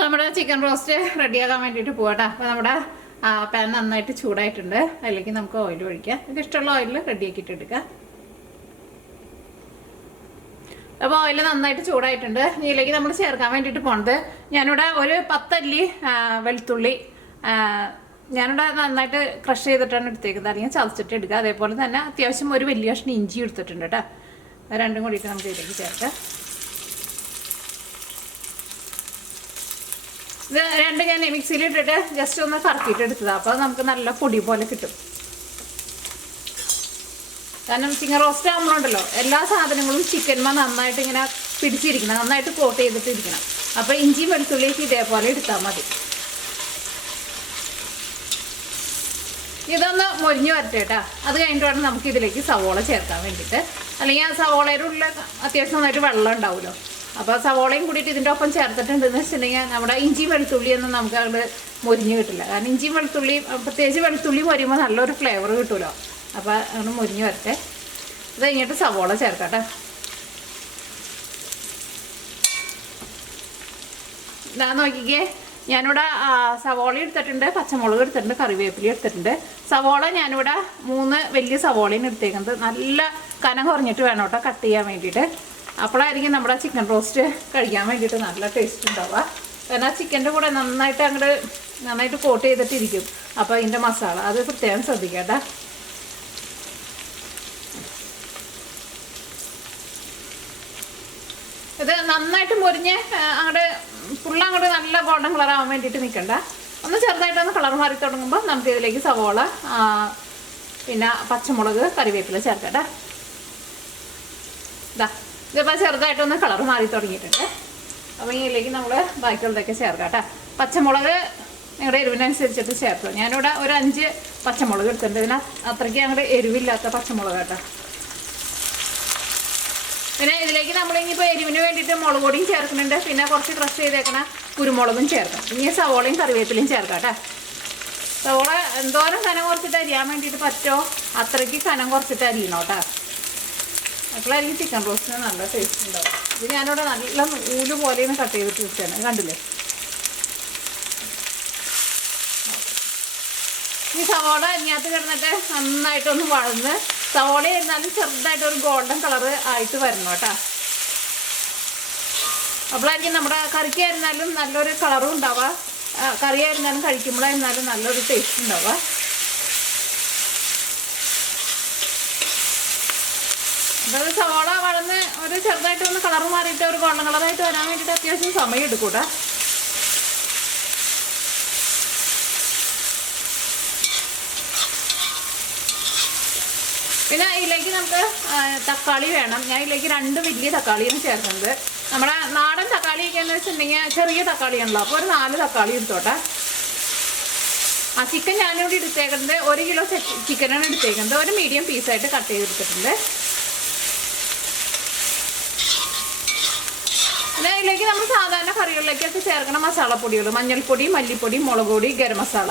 അപ്പോൾ നമ്മുടെ chicken roast റെഡിയാക്കാൻ വേണ്ടിയിട്ട് പോകട്ടെ അപ്പോൾ നമ്മുടെ പാൻ നന്നായിട്ട് ചൂടായിട്ടുണ്ട്. അതിലേക്ക് നമുക്ക് ഓയിൽ ഒഴിക്കാം. നമുക്ക് ഇഷ്ടമുള്ള ഓയിൽ റെഡിയാക്കിയിട്ട് എടുക്കാം. അപ്പോൾ ഓയിൽ നന്നായിട്ട് ചൂടായിട്ടുണ്ട്. ഇതിലേക്ക് നമ്മൾ ചേർക്കാൻ വേണ്ടിയിട്ട് പോണത് ഞാനിവിടെ ഒരു പത്തല്ലി വെളുത്തുള്ളി ഞാനിവിടെ നന്നായിട്ട് ക്രഷ് ചെയ്തിട്ടാണ് എടുത്തേക്കുന്നത്. അല്ലെങ്കിൽ ചതച്ചിട്ട് എടുക്കുക. അതേപോലെ തന്നെ അത്യാവശ്യം ഒരു വലിയ കഷ്ണം ഇഞ്ചി എടുത്തിട്ടുണ്ട് കേട്ടോ. രണ്ടും കൂടിയിട്ട് നമുക്ക് ഇതിലേക്ക് ചേർക്കാം. ഇത് രണ്ട് ഞാൻ മിക്സിയിൽ ഇട്ടിട്ട് ജസ്റ്റ് ഒന്ന് കറക്കിയിട്ട് എടുത്തതാണ് അപ്പോൾ നമുക്ക് നല്ല പൊടി പോലെ കിട്ടും. കാരണം ചിക്കൻ റോസ്റ്റ് ആകുമ്പോഴുണ്ടല്ലോ എല്ലാ സാധനങ്ങളും ചിക്കന്മാർ നന്നായിട്ട് ഇങ്ങനെ പിടിച്ചിരിക്കണം നന്നായിട്ട് കോട്ട് ചെയ്തിട്ട് ഇരിക്കണം അപ്പോൾ ഇഞ്ചിയും വെളുത്തുള്ളിയൊക്കെ ഇതേപോലെ എടുത്താൽ മതി. ഇതൊന്ന് മൊരിഞ്ഞ് വരട്ടെ കേട്ടോ. അത് കഴിഞ്ഞിട്ട് വേണം നമുക്ക് ഇതിലേക്ക് സവോള ചേർക്കാൻ വേണ്ടിയിട്ട്. അല്ലെങ്കിൽ ആ സവോളയുടെ ഉള്ളിൽ അത്യാവശ്യം നന്നായിട്ട് വെള്ളം ഉണ്ടാവുമല്ലോ. അപ്പോൾ സവോളയും കൂടിയിട്ട് ഇതിന്റെ ഒപ്പം ചേർത്തിട്ടുണ്ടെന്ന് വെച്ചിട്ടുണ്ടെങ്കിൽ നമ്മുടെ ഇഞ്ചി വെളുത്തുള്ളിയൊന്നും നമുക്ക് അവിടെ മുരിഞ്ഞ് കിട്ടില്ല. കാരണം ഇഞ്ചി വെളുത്തുള്ളിയും പ്രത്യേകിച്ച് വെളുത്തുള്ളി മൊരിയുമ്പോൾ നല്ലൊരു ഫ്ലേവർ കിട്ടുമല്ലോ അപ്പോൾ അങ്ങനെ മുരിഞ്ഞ് വരട്ടെ. ഇത് കഴിഞ്ഞിട്ട് സവോള ചേർക്കട്ടെ ഇതാ നോക്കിക്കേ. ഞാനിവിടെ സവോള എടുത്തിട്ടുണ്ട് പച്ചമുളക് എടുത്തിട്ടുണ്ട് കറിവേപ്പില എടുത്തിട്ടുണ്ട്. സവോള ഞാനിവിടെ മൂന്ന് വലിയ സവോളയും എടുത്തേക്കുന്നത്. നല്ല കനം കുറഞ്ഞിട്ട് വേണം കേട്ടോ കട്ട് ചെയ്യാൻ വേണ്ടിയിട്ട്. അപ്പോഴായിരിക്കും നമ്മുടെ ചിക്കൻ റോസ്റ്റ് കഴിക്കാൻ വേണ്ടിയിട്ട് നല്ല ടേസ്റ്റ് ഉണ്ടാവുക. കാരണം ആ ചിക്കന്റെ കൂടെ നന്നായിട്ട് അങ്ങോട്ട് നന്നായിട്ട് കോട്ട് ചെയ്തിട്ടിരിക്കും. അപ്പോൾ അതിന്റെ മസാല അത് പ്രത്യേകം ശ്രദ്ധിക്കട്ടെ ഇത് നന്നായിട്ട് മുരിഞ്ഞ് അങ്ങോട്ട് ഫുള്ള് അങ്ങോട്ട് നല്ല ഗോൾഡൻ കളർ ആവാൻ വേണ്ടിയിട്ട് നിൽക്കണ്ട. ഒന്ന് ചെറുതായിട്ടൊന്ന് കളർ മാറി തുടങ്ങുമ്പോൾ നമുക്ക് ഇതിലേക്ക് സവോള പിന്നെ പച്ചമുളക് കറിവേപ്പില ചേർക്കട്ടെ ഇതാ ഇതിപ്പോൾ ചെറുതായിട്ടൊന്ന് കളർ മാറി തുടങ്ങിയിട്ടുണ്ട്. അപ്പോൾ ഇതിലേക്ക് നമ്മൾ ബാക്കിയുള്ളതൊക്കെ ചേർക്കാം കേട്ടോ. പച്ചമുളക് നിങ്ങളുടെ എരിവിനനുസരിച്ചിട്ട് ചേർത്തോ ഞാനിവിടെ ഒരു അഞ്ച് പച്ചമുളക് എടുത്തിട്ടുണ്ട്. ഇതിന് അത്രയ്ക്ക് ഞങ്ങളുടെ എരിവില്ലാത്ത പച്ചമുളക് കേട്ടോ. പിന്നെ ഇതിലേക്ക് നമ്മൾ ഇനിയിപ്പോൾ എരിവിന് വേണ്ടിയിട്ട് മുളക് പൊടിയും ചേർക്കുന്നുണ്ട്. പിന്നെ കുറച്ച് ക്രഷ് ചെയ്തേക്കണ കുരുമുളകും ചേർക്കാം. ഇനി സവോളയും കറിവേപ്പിലയും ചേർക്കാം കേട്ടോ. സവോള എന്തോരം കനം കുറച്ചിട്ട് അരിയാൻ വേണ്ടിയിട്ട് പറ്റോ? അത്രയ്ക്ക് കനം കുറച്ചിട്ട് അരിയണം കേട്ടോ? അപ്പോഴായിരിക്കും ചിക്കൻ റോസ്റ്റിന് നല്ല ടേസ്റ്റ് ഉണ്ടാവും. ഇത് ഞാനിവിടെ നല്ല നൂൽ പോലെയാണ് കട്ട് ചെയ്തിട്ട് വെച്ചാണ് കണ്ടില്ലേ? ഈ സവോള അതിനകത്ത് കിടന്നിട്ട് നന്നായിട്ടൊന്ന് വളർന്ന് സവോള ഇരുന്നാലും ചെറുതായിട്ട് ഒരു ഗോൾഡൻ കളറ് ആയിട്ട് വരണം കേട്ടോ. അപ്പോഴായിരിക്കും നമ്മുടെ കറിക്ക് ആയിരുന്നാലും നല്ലൊരു കളറും ഉണ്ടാവുക. കറിയായിരുന്നാലും കഴിക്കുമ്പോഴായിരുന്നാലും നല്ലൊരു ടേസ്റ്റ് ഉണ്ടാവുക. അതായത് സോള വളർന്ന് ഒരു ചെറുതായിട്ട് ഒന്ന് കളർ മാറിയിട്ട് ഒരു കൊള്ളം കളറായിട്ട് വരാൻ വേണ്ടിയിട്ട് അത്യാവശ്യം സമയം എടുക്കൂട്ടെ. പിന്നെ ഇതിലേക്ക് നമുക്ക് തക്കാളി വേണം. ഞാൻ ഇതിലേക്ക് രണ്ട് വലിയ തക്കാളിയാണ് ചേർക്കുന്നത്. നമ്മുടെ നാടൻ തക്കാളിയൊക്കെ എന്ന് വെച്ചിട്ടുണ്ടെങ്കിൽ ചെറിയ തക്കാളിയാണല്ലോ. അപ്പോൾ ഒരു നാല് തക്കാളി എടുത്തോട്ടെ. ആ ചിക്കൻ ഞാനിവിടെ എടുത്തേക്കുന്നത് ഒരു കിലോ ചിക്കനാണ് എടുത്തേക്കുന്നത്. ഒരു മീഡിയം പീസായിട്ട് കട്ട് ചെയ്തെടുത്തിട്ടുണ്ട് പിന്നെ ഇതിലേക്ക് നമ്മൾ സാധാരണ കറികളിലേക്കൊക്കെ ചേർക്കണ മസാലപ്പൊടികൾ മഞ്ഞൾപ്പൊടി മല്ലിപ്പൊടി മുളക് പൊടി ഗരം മസാല.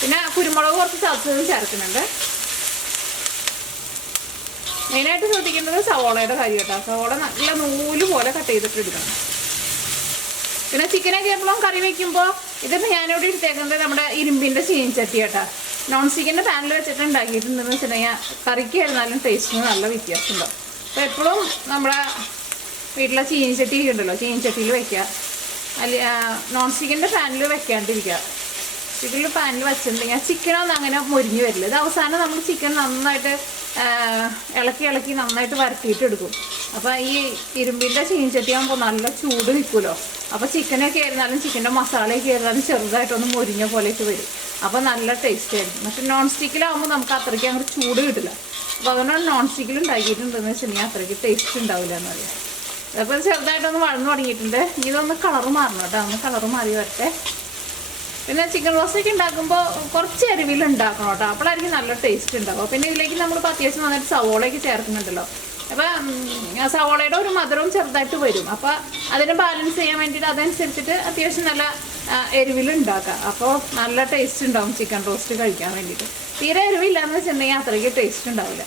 പിന്നെ കുരുമുളക് കുറച്ച് ചതച്ചതും ചേർക്കുന്നുണ്ട്. മെയിനായിട്ട് ശ്രദ്ധിക്കേണ്ടത് സവോളയുടെ കാര്യം കേട്ടോ സവോള നല്ല നൂൽ പോലെ കട്ട് ചെയ്തിട്ട് എടുക്കണം. പിന്നെ ചിക്കനൊക്കെ എപ്പോഴും കറി വെക്കുമ്പോൾ ഇതിപ്പോൾ ഞാനിവിടെ എടുത്തേക്കുന്നത് നമ്മുടെ ഇരുമ്പിന്റെ ചീനിച്ചട്ടി കേട്ടോ നോൺ സ്റ്റിക്കിന്റെ പാനിൽ വെച്ചിട്ട് ഉണ്ടാക്കിയിട്ടുണ്ടെന്ന് വെച്ചിട്ടുണ്ടെങ്കിൽ കറിക്ക് ആയിരുന്നാലും ടേസ്റ്റിന് നല്ല വ്യത്യാസം ഉണ്ടാവും അപ്പോൾ എപ്പോഴും നമ്മുടെ വീട്ടിലെ ചീനിച്ചട്ടി ഉണ്ടല്ലോ ചീനിച്ചട്ടിയിൽ വെക്കുക. അല്ലെ നോൺ സ്റ്റിക്കിന്റെ പാനിൽ വെക്കാണ്ടിരിക്കുക. ചിക്കനിൽ പാനിൽ വെച്ചിട്ടുണ്ടെങ്കിൽ ചിക്കനൊന്നും അങ്ങനെ മുരിഞ്ഞ് വരില്ല. ഇത് അവസാനം നമ്മൾ ചിക്കൻ നന്നായിട്ട് ഇളക്കി ഇളക്കി നന്നായിട്ട് വരട്ടിയിട്ട് എടുക്കും. അപ്പോൾ ഈ ഇരുമ്പിന്റെ ചീനിച്ചട്ടി ആകുമ്പോൾ നല്ല ചൂട് നിൽക്കുമല്ലോ. അപ്പോൾ ചിക്കനൊക്കെ ആയിരുന്നാലും ചിക്കന്റെ മസാലയൊക്കെ ആയിരുന്നാലും ചെറുതായിട്ടൊന്ന് മുരിഞ്ഞ പോലെയൊക്കെ വരും. അപ്പോൾ നല്ല ടേസ്റ്റ് ആയിരിക്കും. പക്ഷെ നോൺ സ്റ്റിക്കിലാകുമ്പോൾ നമുക്ക് അത്രയ്ക്ക് അങ്ങോട്ട് ചൂട് കിട്ടില്ല. അപ്പോൾ അതുകൊണ്ടാണ് നോൺ സ്റ്റിക്കിൽ ഉണ്ടാക്കിയിട്ടുണ്ടെന്ന് വെച്ചിട്ടുണ്ടെങ്കിൽ അത്രയ്ക്ക് ടേസ്റ്റ് ഉണ്ടാവില്ല എന്നറിയാം അപ്പോൾ ചെറുതായിട്ടൊന്ന് വഴന്നു തുടങ്ങിയിട്ടുണ്ട്. ഇതൊന്ന് കളർ മാറണം കേട്ടോ. ഒന്ന് കളറ് മാറി വരട്ടെ. പിന്നെ ചിക്കൻ റോസ്റ്റൊക്കെ ഉണ്ടാക്കുമ്പോൾ കുറച്ച് അരുവിൽ ഉണ്ടാക്കണം കേട്ടോ. അപ്പോഴായിരിക്കും നല്ല ടേസ്റ്റ് ഉണ്ടാവും പിന്നെ ഇതിലേക്ക് നമ്മളിപ്പോൾ അത്യാവശ്യം നന്നായിട്ട് സവോളയൊക്കെ ചേർക്കുന്നുണ്ടല്ലോ. അപ്പം സവോളയുടെ ഒരു മധുരവും ചെറുതായിട്ട് വരും. അപ്പോൾ അതിനെ ബാലൻസ് ചെയ്യാൻ വേണ്ടിയിട്ട് അതനുസരിച്ചിട്ട് അത്യാവശ്യം നല്ല എരിവിൽ ഉണ്ടാക്കാം അപ്പോൾ നല്ല ടേസ്റ്റ് ഉണ്ടാവും ചിക്കൻ റോസ്റ്റ് കഴിക്കാൻ വേണ്ടിയിട്ട്. തീരെ എരിവില്ലാന്ന് വെച്ചിട്ടുണ്ടെങ്കിൽ അത്രയ്ക്ക് ടേസ്റ്റ് ഉണ്ടാവില്ല.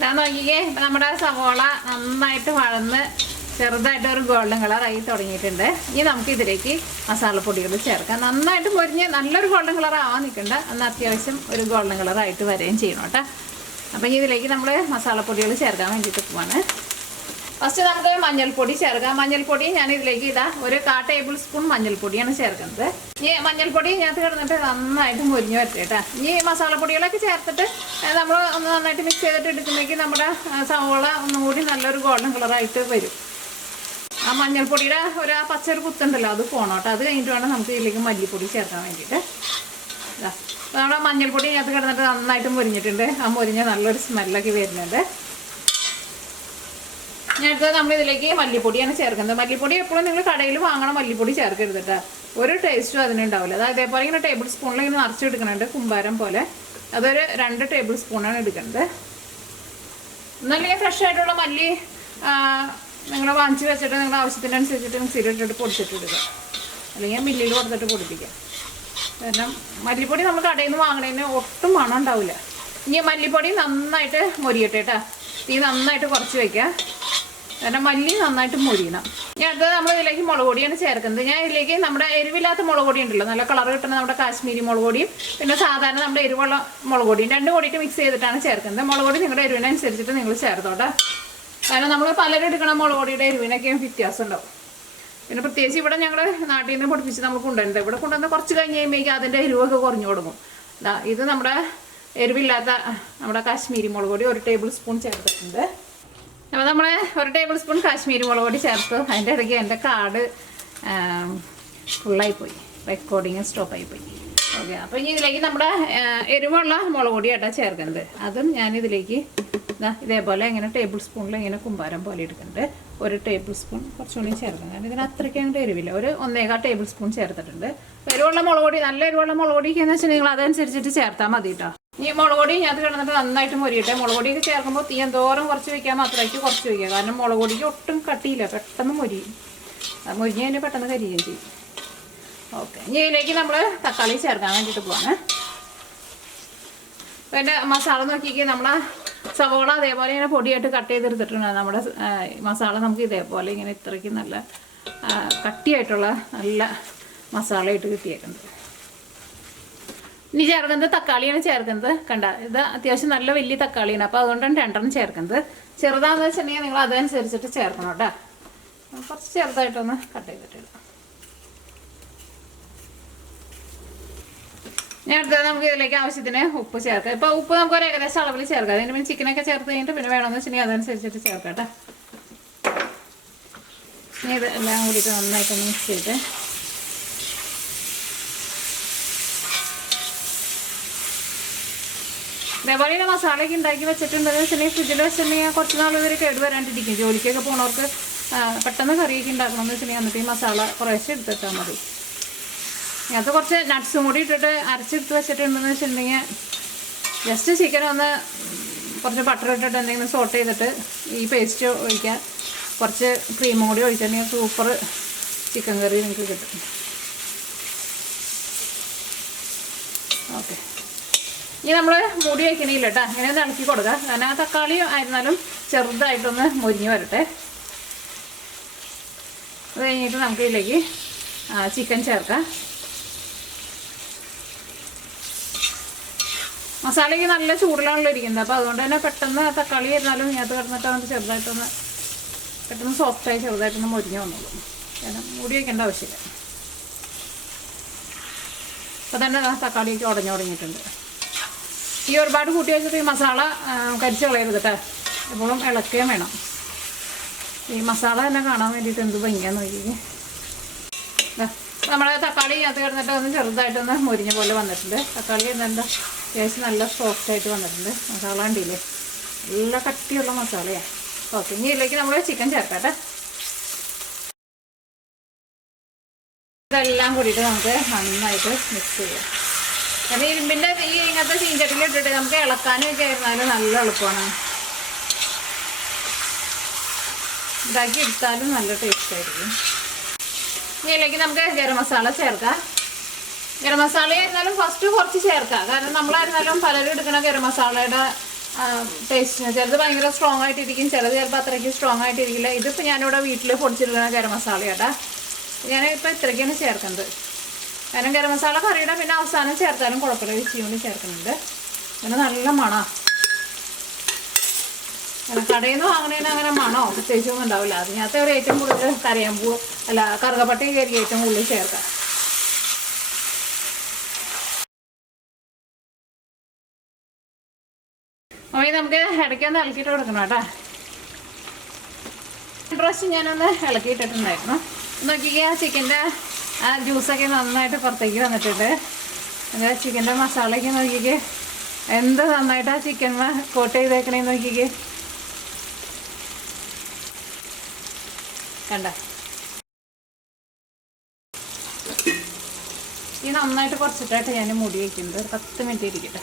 ഇതാ നോക്കിക്കേ. ഇപ്പം നമ്മുടെ സവോള നന്നായിട്ട് വളർന്ന് ചെറുതായിട്ട് ഒരു ഗോൾഡൻ കളറായി തുടങ്ങിയിട്ടുണ്ട്. ഇനി നമുക്ക് ഇതിലേക്ക് മസാലപ്പൊടികൾ ചേർക്കാം. നന്നായിട്ട് പൊരിഞ്ഞ് നല്ലൊരു ഗോൾഡൻ കളർ ആവാൻ നിൽക്കണ്ട. എന്നാൽ അത്യാവശ്യം ഒരു ഗോൾഡൻ കളറായിട്ട് വരികയും ചെയ്യണം കേട്ടോ. അപ്പം ഇതിലേക്ക് നമ്മൾ മസാലപ്പൊടികൾ ചേർക്കാൻ വേണ്ടിയിട്ട് പോവാണ്. ഫസ്റ്റ് നമുക്ക് മഞ്ഞൾപ്പൊടി ചേർക്കാം. മഞ്ഞൾപ്പൊടി ഞാൻ ഇതിലേക്ക് ഇതാ ഒരു കാ ടേബിൾ സ്പൂൺ മഞ്ഞൾപ്പൊടിയാണ് ചേർക്കുന്നത്. ഈ മഞ്ഞൾപ്പൊടി ഞാൻ കിടന്നിട്ട് നന്നായിട്ട് മുരിഞ്ഞു വരട്ടെ ഈ മസാലപ്പൊടികളൊക്കെ ചേർത്തിട്ട് നമ്മൾ ഒന്ന് നന്നായിട്ട് മിക്സ് ചെയ്തിട്ട് എടുക്കുമ്പോഴേക്കും നമ്മുടെ സവോള ഒന്നും കൂടി നല്ലൊരു ഗോൾഡൻ കളറായിട്ട് വരും. ആ മഞ്ഞൾപ്പൊടിയുടെ ഒരു ആ പച്ചൊരു കുത്തുണ്ടല്ലോ അത് പോകണം കേട്ടോ അത് കഴിഞ്ഞിട്ട് വേണം നമുക്ക് ഇതിലേക്ക് മല്ലിപ്പൊടി ചേർക്കാൻ വേണ്ടിയിട്ട്. നമ്മുടെ മഞ്ഞൾപ്പൊടി ഇതിനകത്ത് കിടന്നിട്ട് നന്നായിട്ട് മുരിഞ്ഞിട്ടുണ്ട്. ആ മുരിഞ്ഞ നല്ലൊരു സ്മെല്ലൊക്കെ വരുന്നുണ്ട്. ഞാൻ അടുത്തത് നമ്മൾ ഇതിലേക്ക് മല്ലിപ്പൊടിയാണ് ചേർക്കുന്നത്. മല്ലിപ്പൊടി എപ്പോഴും നിങ്ങൾ കടയിൽ വാങ്ങണം മല്ലിപ്പൊടി ചേർക്കരുത് ഒരു ടേസ്റ്റും അതിനുണ്ടാവില്ല. അത് അതേപോലെ ഇങ്ങനെ ടേബിൾ സ്പൂണിൽ ഇങ്ങനെ നിറച്ചെടുക്കുന്നുണ്ട് കുമ്പാരം പോലെ. അതൊരു രണ്ട് ടേബിൾ സ്പൂണാണ് എടുക്കുന്നത്. എന്നല്ലെങ്കിൽ ഫ്രഷ് ആയിട്ടുള്ള മല്ലി നിങ്ങൾ വാങ്ങിച്ച് വെച്ചിട്ട് നിങ്ങളുടെ ആവശ്യത്തിനനുസരിച്ചിട്ട് മിക്സിയിലിട്ടിട്ട് പൊടിച്ചിട്ടിടുക അല്ലെങ്കിൽ മില്ലിൽ കൊടുത്തിട്ട് പൊടിപ്പിക്കാം. കാരണം മല്ലിപ്പൊടി നമ്മൾ കടയിൽ നിന്ന് വാങ്ങണതിന് ഒട്ടും മണം ഉണ്ടാവില്ല ഇനി മല്ലിപ്പൊടി നന്നായിട്ട് മൊരിയട്ടെ കേട്ടോ തീ നന്നായിട്ട് കുറച്ച് വയ്ക്കുക കാരണം മല്ലി നന്നായിട്ട് മൊരിയണം ഞാൻ അത് നമ്മൾ ഇതിലേക്ക് മുളക് പൊടിയാണ് ചേർക്കുന്നത്. ഞാൻ ഇതിലേക്ക് നമ്മുടെ എരിവില്ലാത്ത മുളക് പൊടി ഉണ്ടല്ലോ നല്ല കളർ കിട്ടുന്ന നമ്മുടെ കാശ്മീരി മുളക് പൊടിയും പിന്നെ സാധാരണ നമ്മുടെ എരിവുള്ള മുളക് പൊടിയും രണ്ടും കൂടിയിട്ട് മിക്സ് ചെയ്തിട്ടാണ് ചേർക്കുന്നത്. മുളക് പൊടി നിങ്ങളുടെ എരിവിനനുസരിച്ചിട്ട് നിങ്ങൾ ചേർത്തോട്ടെ. കാരണം നമ്മൾ പലരും എടുക്കണ മുളക് പൊടിയുടെ എരിവിനൊക്കെ വ്യത്യാസം ഉണ്ടാവും. പിന്നെ പ്രത്യേകിച്ച് ഇവിടെ ഞങ്ങൾ നാട്ടിൽ നിന്ന് പൊടിപ്പിച്ച് നമ്മൾ കൊണ്ടുവരുന്നത്. ഇവിടെ കൊണ്ടുവന്ന് കുറച്ച് കഴിഞ്ഞ് കഴിയുമ്പോഴേക്കും അതിന്റെ എരിവൊക്കെ കുറഞ്ഞു തുടങ്ങും ഇത് നമ്മുടെ എരിവില്ലാത്ത നമ്മുടെ കാശ്മീരി മുളക് പൊടി ഒരു ടേബിൾ സ്പൂൺ ചേർത്തിട്ടുണ്ട്. അപ്പോൾ നമ്മൾ ഒരു ടേബിൾ സ്പൂൺ കാശ്മീരി മുളക് പൊടി ചേർത്തു. അതിന്റെ ഇടയ്ക്ക് എന്റെ കാർഡ് ഫുള്ളായി പോയി. റെക്കോർഡിങ് സ്റ്റോപ്പായി പോയി. ഓക്കെ അപ്പോൾ ഇനി ഇതിലേക്ക് നമ്മുടെ എരിവുള്ള മുളക് പൊടി ആട്ടാ ചേർക്കുന്നത്. അതും ഞാൻ ഇതിലേക്ക് ഇതേപോലെ ഇങ്ങനെ ടേബിൾ സ്പൂണിൽ ഇങ്ങനെ കുമ്പാരം പോലെ എടുക്കുന്നുണ്ട്. ഒരു ടേബിൾ സ്പൂൺ കുറച്ചുകൂടി ചേർക്കുന്നത് കാരണം ഇതിന് അത്രയ്ക്ക് അങ്ങോട്ട് എരിവില്ല. ഒരു ഒന്നേകാൽ ടേബിൾ സ്പൂൺ ചേർത്തിട്ടുണ്ട്. എരിവുള്ള മുളക് പൊടി നല്ല എരിവുള്ള മുളക് പൊടിക്ക് എന്ന് വെച്ചാൽ നിങ്ങൾ അതനുസരിച്ചിട്ട് ചേർത്താൽ മതി കേട്ടോ ഈ മുളക് പൊടി ഞാൻ കിടന്നിട്ട് നന്നായിട്ട് മൊരിയട്ടെ. മുളക് പൊടിയൊക്കെ ചേർക്കുമ്പോൾ തീ എന്തോരം കുറച്ച് വയ്ക്കാൻ മാത്രമായിട്ട് കുറച്ച് വയ്ക്കുക കാരണം മുളക് പൊടിക്ക് ഒട്ടും കട്ടിയില്ല. പെട്ടെന്ന് മൊരിയും അത് മൊരിഞ്ഞ് കഴിഞ്ഞാൽ പെട്ടെന്ന് കരിയുകയും ചെയ്യും. ഓക്കെ. ഇനി ഇതിലേക്ക് നമ്മൾ തക്കാളി ചേർക്കാൻ വേണ്ടിയിട്ട് പോവാണ്. എന്റെ മസാല നോക്കിക്കേ നമ്മളെ സവോള അതേപോലെ ഇങ്ങനെ പൊടിയായിട്ട് കട്ട് ചെയ്തെടുത്തിട്ടുണ്ട്. നമ്മുടെ മസാല നമുക്ക് ഇതേപോലെ ഇങ്ങനെ ഇത്രയ്ക്ക് നല്ല കട്ടിയായിട്ടുള്ള നല്ല മസാലയായിട്ട് കിട്ടിയേക്കുന്നത്. ഇനി ചേർക്കുന്നത് തക്കാളിയാണ് ചേർക്കുന്നത്. കണ്ട ഇത് അത്യാവശ്യം നല്ല വലിയ തക്കാളിയാണ്. അപ്പോൾ അതുകൊണ്ടാണ് രണ്ടെണ്ണം ചേർക്കുന്നത്. ചെറുതാണെന്ന് വെച്ചിട്ടുണ്ടെങ്കിൽ നിങ്ങൾ അതനുസരിച്ചിട്ട് ചേർക്കണം കേട്ടോ. കുറച്ച് ചെറുതായിട്ടൊന്ന് കട്ട് ചെയ്തിട്ടിടാം ഞാൻ അടുത്തത് നമുക്ക് ഇതിലേക്ക് ആവശ്യത്തിന് ഉപ്പ് ചേർക്കാം. ഇപ്പൊ ഉപ്പ് നമുക്ക് ഒരു ഏകദേശം അളവിൽ ചേർക്കാം. അതിന് പിന്നെ ചിക്കനൊക്കെ ചേർത്ത് കഴിഞ്ഞിട്ട് പിന്നെ വേണമെന്ന് വെച്ചിട്ടുണ്ടെങ്കിൽ അതനുസരിച്ചിട്ട് ചേർക്കാം കേട്ടോ. ഇനി ഇത് എല്ലാം കൂടിയിട്ട് നന്നായിട്ടൊന്ന് മിക്സ് ചെയ്ത് തന്നെ മസാലയൊക്കെ ഉണ്ടാക്കി വെച്ചിട്ടുണ്ട്? വെച്ചിട്ടുണ്ടെങ്കിൽ ഫ്രിഡ്ജിൽ വെച്ചിട്ടുണ്ടെങ്കിൽ കുറച്ച് നാൾ ഇവർ കേട് വരാണ്ടിരിക്കും. ജോലിക്കൊക്കെ പോണവർക്ക് പെട്ടെന്ന് കറിയൊക്കെ ഉണ്ടാക്കണമെന്ന് വെച്ചിട്ടുണ്ടെങ്കിൽ എന്നിട്ട് ഈ മസാല കുറേശ്ശെ എടുത്തിട്ടാൽ മതി. അത് കുറച്ച് നട്ട്സും കൂടി ഇട്ടിട്ട് അരച്ചെടുത്ത് വെച്ചിട്ടുണ്ടെന്ന് വെച്ചിട്ടുണ്ടെങ്കിൽ ജസ്റ്റ് ചിക്കൻ ഒന്ന് കുറച്ച് ബട്ടർ ഇട്ടിട്ട് എന്തെങ്കിലും സോട്ട് ചെയ്തിട്ട് ഈ പേസ്റ്റ് ഒഴിക്കുക കുറച്ച് ക്രീമും കൂടി ഒഴിച്ചിട്ടുണ്ടെങ്കിൽ സൂപ്പർ ചിക്കൻ കറി നിങ്ങൾക്ക് കിട്ടും. ഓക്കെ ഇനി നമ്മൾ മുടി വയ്ക്കണില്ല കേട്ടോ ഇങ്ങനെ ഒന്ന് ഇളക്കി കൊടുക്കുക കാരണം ആ തക്കാളി ആയിരുന്നാലും ചെറുതായിട്ടൊന്ന് മുരിഞ്ഞ് വരട്ടെ. അത് കഴിഞ്ഞിട്ട് നമുക്ക് ഇതിലേക്ക് ചിക്കൻ ചേർക്കാം. മസാലയ്ക്ക് നല്ല ചൂടിലാണല്ലോ ഇരിക്കുന്നത്. അപ്പോൾ അതുകൊണ്ട് തന്നെ പെട്ടെന്ന് തക്കാളി ആയിരുന്നാലും ഇതിനകത്ത് കിടന്നിട്ട് നമുക്ക് ചെറുതായിട്ടൊന്ന് പെട്ടെന്ന് സോഫ്റ്റായി ചെറുതായിട്ടൊന്ന് മുരിഞ്ഞ് വന്നോളൂ. കാരണം മുടി വയ്ക്കേണ്ട ആവശ്യമില്ല. അപ്പോൾ തന്നെ തക്കാളിയൊക്കെ ഉടഞ്ഞു തുടങ്ങിയിട്ടുണ്ട് ഈ ഒരുപാട് കൂട്ടി വെച്ചിട്ട് ഈ മസാല കരിച്ചു കളയരുത് കേട്ടോ എപ്പോഴും ഇളക്കുകയും വേണം. ഈ മസാല തന്നെ കാണാൻ വേണ്ടിയിട്ട് എന്ത് ഭംഗിയാന്ന് നോക്കി നമ്മുടെ തക്കാളി അത് കിടന്നിട്ട് ഒന്ന് ചെറുതായിട്ടൊന്ന് മുരിഞ്ഞ പോലെ വന്നിട്ടുണ്ട്. തക്കാളി എന്താ അത്യാവശ്യം നല്ല സോഫ്റ്റ് ആയിട്ട് വന്നിട്ടുണ്ട്. മസാല കണ്ടില്ലേ? നല്ല കട്ടിയുള്ള മസാലയാണ് ഓക്കെ ഇനി ഇതിലേക്ക് നമ്മൾ ചിക്കൻ ചേർക്കാട്ടെ ഇതെല്ലാം കൂടിയിട്ട് നമുക്ക് നന്നായിട്ട് മിക്സ് ചെയ്യാം. കാരണം ഇരുമ്പിന്റെ ഈ ഇങ്ങനത്തെ ചീഞ്ചട്ടിയിൽ ഇട്ടിട്ട് നമുക്ക് ഇളക്കാനും ഒക്കെ ആയിരുന്നാലും നല്ല എളുപ്പമാണ്. ഇതാക്കി എടുത്താലും നല്ല ടേസ്റ്റ് ആയിരിക്കും. ഇതിലേക്ക് നമുക്ക് ഗരം മസാല ചേർക്കാം. ഗരം മസാല ആയിരുന്നാലും ഫസ്റ്റ് കുറച്ച് ചേർക്കാം. കാരണം നമ്മളായിരുന്നാലും പലരും എടുക്കുന്ന ഗരം മസാലയുടെ ടേസ്റ്റിന് ചിലത് ഭയങ്കര സ്ട്രോങ് ആയിട്ടിരിക്കും ചിലത് ചിലപ്പോൾ അത്രയ്ക്ക് സ്ട്രോങ് ആയിട്ടിരിക്കില്ല. ഇതിപ്പോൾ ഞാനിവിടെ വീട്ടിൽ പൊടിച്ചെടുക്കുന്ന ഗരം മസാല കേട്ടാ ഞാനിപ്പോൾ ഇത്രയ്ക്കാണ് ചേർക്കുന്നത്. കാരണം ഗരം മസാല കറിയുടെ പിന്നെ അവസാനം ചേർത്താലും കുഴപ്പമില്ല. ഇച്ചിരി കൂടി ചേർക്കുന്നുണ്ട്. പിന്നെ നല്ല മണ. കടയിൽ നിന്ന് വാങ്ങണേന് അങ്ങനെ മണോ? പ്രത്യേകിച്ചൊന്നും ഉണ്ടാവില്ല. അതിനകത്ത് ഒരു ഏറ്റവും കൂടുതൽ കരയാമ്പൂ അല്ല കറുകപ്പട്ടി കയറി ഏറ്റവും കൂടുതൽ ചേർക്കാം. അപ്പോൾ നമുക്ക് ഇടയ്ക്കൊന്ന് ഇളക്കിയിട്ട് കൊടുക്കണം കേട്ടോ. ഡ്രസ്സ് ഞാനൊന്ന് ഇളക്കിയിട്ടിട്ടുണ്ടായിരുന്നു. നോക്കിക്കേ ആ ചിക്കന്റെ ആ ജ്യൂസൊക്കെ നന്നായിട്ട് പുറത്തേക്ക് വന്നിട്ടുണ്ട്. അങ്ങനെ ചിക്കന്റെ മസാലയൊക്കെ നോക്കിക്കേ. എന്ത് നന്നായിട്ട് ആ ചിക്കൻ കോട്ട് ചെയ്തേക്കണേ നോക്കിക്കേ. കണ്ട. ഈ നന്നായിട്ട് കുറച്ചിട്ടായിട്ട് ഞാൻ മുടി വയ്ക്കുന്നത് ഒരു പത്ത് മിനിറ്റ് ഇരിക്കട്ടെ.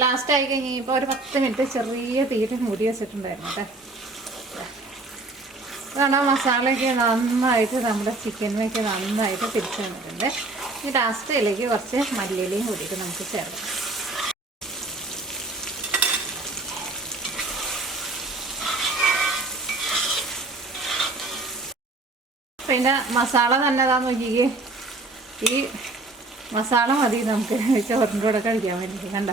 ലാസ്റ്റ് ആയി കഴിഞ്ഞപ്പോൾ ഒരു പത്ത് മിനിറ്റ് ചെറിയ തീരെ മുടി വെച്ചിട്ടുണ്ടായിരുന്നു കേട്ടോ. അതാണ് മസാലയ്ക്ക് നന്നായിട്ട് നമ്മുടെ ചിക്കനിലേക്ക് നന്നായിട്ട് തിരിച്ചു വന്നിട്ടുണ്ട് ഈ ലാസ്റ്റിലേക്ക് കുറച്ച് മല്ലിയിലയും കൂടിയിട്ട് നമുക്ക് ചേർക്കാം. പിന്നെ മസാല തന്നെ ഇതാ നോക്കിക്കേ. ഈ മസാല മതി നമുക്ക്. ചോറിന്റെ കൂടെ കഴിക്കാൻ വേണ്ടിയിട്ട് കണ്ട?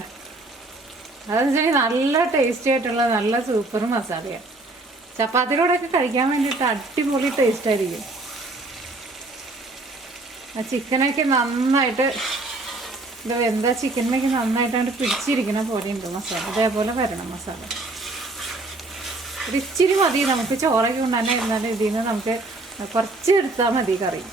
അതെന്ന് വെച്ചാൽ നല്ല ടേസ്റ്റി ആയിട്ടുള്ള നല്ല സൂപ്പർ മസാലയാണ്. ചപ്പാത്തിയിലൂടെയൊക്കെ കഴിക്കാൻ വേണ്ടിയിട്ട് അടിപൊളി ടേസ്റ്റ് ആയിരിക്കും. ആ ചിക്കനൊക്കെ നന്നായിട്ട് ഇത് വെന്ത ചിക്കനിലേക്ക് നന്നായിട്ടാണ്ട് പിടിച്ചിരിക്കണ പോലെയുണ്ട് മസാല. അതേപോലെ വരണം മസാല. ഒരു ഇച്ചിരി മതി. നമുക്ക് ചോറൊക്കെ കൊണ്ടുതന്നെ ഇരുന്നാലും ഇതിൽ നിന്ന് നമുക്ക് കുറച്ച് എടുത്താൽ മതി കറി.